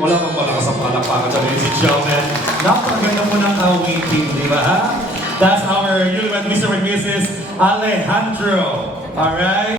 Wala pang malakas ang palakpakan sa ladies and gentlemen. Napakaganda mo ng awitin, di ba? That's our Mr. and Mrs. Alejandro. Alright?